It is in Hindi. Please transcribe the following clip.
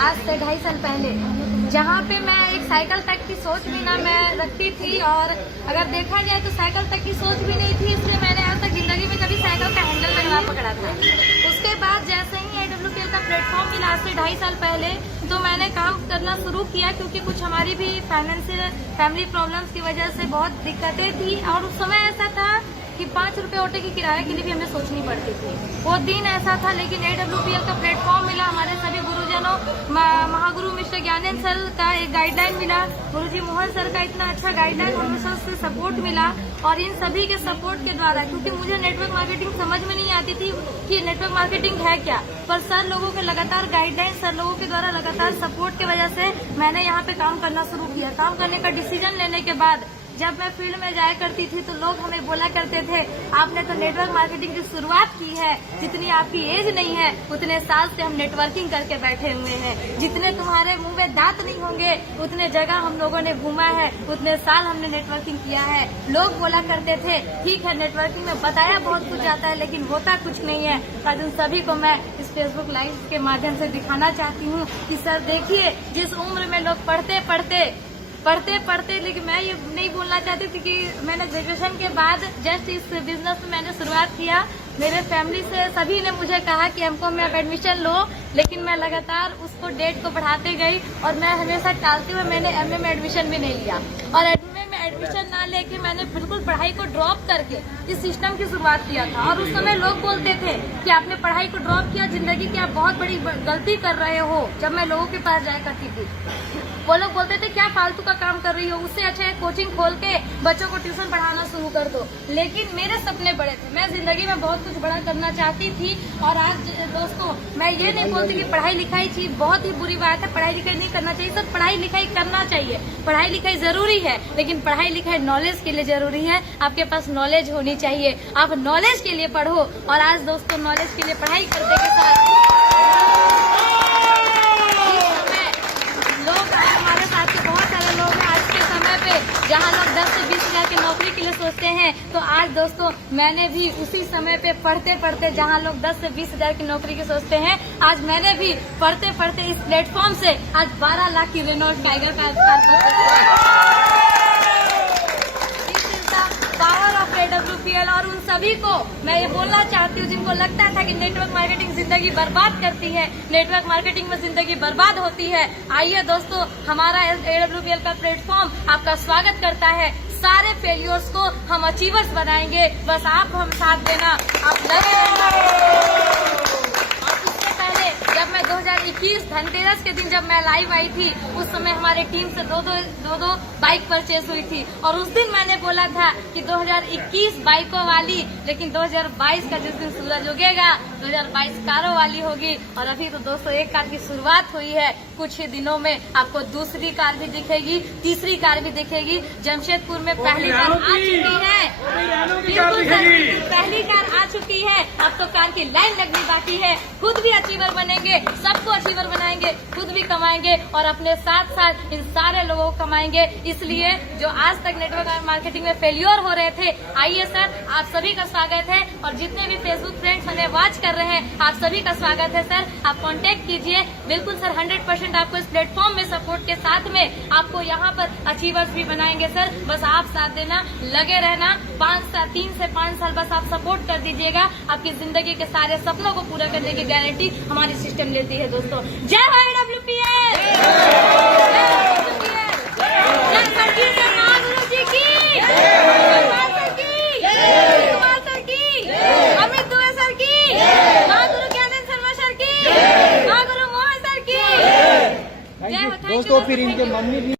आज से 2.5 साल पहले, जहाँ पे मैं एक साइकिल तक की सोच भी ना मैं रखती थी, और अगर देखा जाए तो साइकिल तक की सोच भी नहीं थी, इसलिए मैंने आज तक जिंदगी में कभी साइकिल का हैंडल तक ना पकड़ा था। उसके बाद जैसे ही AWPL का प्लेटफॉर्म मिला आज से 2.5 साल पहले, तो मैंने काम करना शुरू किया, क्योंकि कुछ हमारी भी फैमिली प्रॉब्लम्स की वजह से बहुत दिक्कतें थी, और उस समय ऐसा था कि 5 रुपए ऑटो की किराए के लिए भी हमें सोचनी पड़ती थी। वो दिन ऐसा था, लेकिन AWPL का प्लेटफॉर्म मिला, हमारे सभी गुरुजनों, महागुरु मिस्टर ज्ञानेंद्र सर का एक गाइडलाइन मिला, गुरुजी मोहन सर का इतना अच्छा गाइडलाइन, हमेशा से सपोर्ट मिला, और इन सभी के सपोर्ट के द्वारा, क्योंकि मुझे नेटवर्क मार्केटिंग समझ में नहीं आती थी कि नेटवर्क मार्केटिंग है क्या, पर सर लोगों के लगातार गाइडलाइन, सर लोगों के द्वारा लगातार सपोर्ट की वजह से मैंने यहाँ पे काम करना शुरू किया। काम करने का डिसीजन लेने के बाद जब मैं फील्ड में जाया करती थी तो लोग हमें बोला करते थे, आपने तो नेटवर्क मार्केटिंग की शुरुआत की है, जितनी आपकी एज नहीं है उतने साल से हम नेटवर्किंग करके बैठे हुए हैं, जितने तुम्हारे मुंह में दांत नहीं होंगे उतने जगह हम लोगों ने घूमा है, उतने साल हमने नेटवर्किंग किया है। लोग बोला करते थे, ठीक है नेटवर्किंग में बताया बहुत कुछ जाता है लेकिन होता कुछ नहीं है। आज उन सभी को मैं इस फेसबुक लाइव के माध्यम से दिखाना चाहती हूँ कि सर देखिए, जिस उम्र में लोग पढ़ते, लेकिन मैं ये नहीं बोलना चाहती थी कि मैंने ग्रेजुएशन के बाद जस्ट इस बिजनेस में मैंने शुरुआत किया। मेरे फैमिली से सभी ने मुझे कहा कि हमको मैं एडमिशन लो, लेकिन मैं लगातार उसको डेट को बढ़ाते गई, और मैं हमेशा टालते हुए मैंने MA में एडमिशन भी नहीं लिया, और MA में एडमिशन ना लेके मैंने बिल्कुल पढ़ाई को ड्रॉप करके इस सिस्टम की शुरुआत किया था। और उस समय लोग बोलते थे कि आपने पढ़ाई को ड्रॉप किया, जिंदगी की आप बहुत बड़ी गलती कर रहे हो। जब मैं लोगों के पास जाया करती थी, वो लोग बोलते थे क्या फालतू का काम कर रही हो, उससे अच्छा है कोचिंग खोल के बच्चों को ट्यूशन पढ़ाना शुरू कर दो। लेकिन मेरे सपने बड़े थे, मैं जिंदगी में बहुत कुछ बड़ा करना चाहती थी। और आज दोस्तों मैं ये नहीं बोलती कि पढ़ाई लिखाई चीज बहुत ही बुरी बात है, पढ़ाई लिखाई नहीं करना चाहिए। सब पढ़ाई लिखाई करना चाहिए, पढ़ाई लिखाई जरूरी है, लेकिन पढ़ाई लिखाई नॉलेज के लिए जरूरी है। आपके पास नॉलेज होनी चाहिए, आप नॉलेज के लिए पढ़ो। और आज दोस्तों नॉलेज के लिए पढ़ाई करने के साथ जहाँ लोग 10 से 20 हजार की नौकरी के लिए सोचते हैं, तो आज दोस्तों मैंने भी उसी समय पे पढ़ते जहाँ लोग 10 से 20 हजार की नौकरी की सोचते हैं, आज मैंने भी पढ़ते इस प्लेटफॉर्म से आज 12 लाख की Renault tiger power of AWPL। और उन सभी को मैं ये बोलना चाहती हूँ जिनको लगता था कि नेटवर्क मार्केटिंग जिंदगी बर्बाद करती है, नेटवर्क मार्केटिंग में जिंदगी बर्बाद होती है। आइए दोस्तों, हमारा AWPL का प्लेटफॉर्म आपका स्वागत करता है। सारे फेलियर्स को हम अचीवर्स बनाएंगे, बस आप हम साथ देना, आप लगे रहना। जब मैं 2021 धनतेरस के दिन जब मैं लाइव आई थी, उस समय हमारे टीम से दो बाइक परचेज हुई थी, और उस दिन मैंने बोला था कि 2021 बाइकों वाली, लेकिन 2022 का जिस दिन सूरज उगेगा 2022 कारों वाली होगी। और अभी तो दोस्तों एक कार की शुरुआत हुई है, कुछ ही दिनों में आपको दूसरी कार भी दिखेगी, तीसरी कार भी दिखेगी। जमशेदपुर में पहली कार आ चुकी है, बिल्कुल पहली कार आ चुकी है, अब तो कार की लाइन लगनी बाकी है। खुद भी अचीवर बनेंगे, सबको अचीवर बनाएंगे, खुद भी कमाएंगे, और अपने साथ साथ इन सारे लोगों को कमाएंगे। इसलिए जो आज तक नेटवर्क मार्केटिंग में फेल्योर हो रहे थे, आइए सर आप सभी का स्वागत है। और जितने भी फेसबुक फ्रेंड्स हमें वॉच कर रहे हैं, आप सभी का स्वागत है सर। आप कांटेक्ट कीजिए, बिल्कुल सर 100% आपको इस प्लेटफॉर्म में सपोर्ट के साथ में आपको यहाँ पर अचीवर्स भी बनाएंगे सर। बस आप साथ देना, लगे रहना, 3 से 5 साल बस आप सपोर्ट कर दीजिएगा, आपकी जिंदगी के सारे सपनों को पूरा करने की गारंटी हमारी सिस्टम लेती है दोस्तों। जय हो AWPL, महागुरु जी की, सर की, अमित दुबे सर की, महागुरु ज्ञानेंद्र शर्मा सर की, महागुरु मोहन सर की। जय हो। दोस्तों फिर इनके मम्मी भी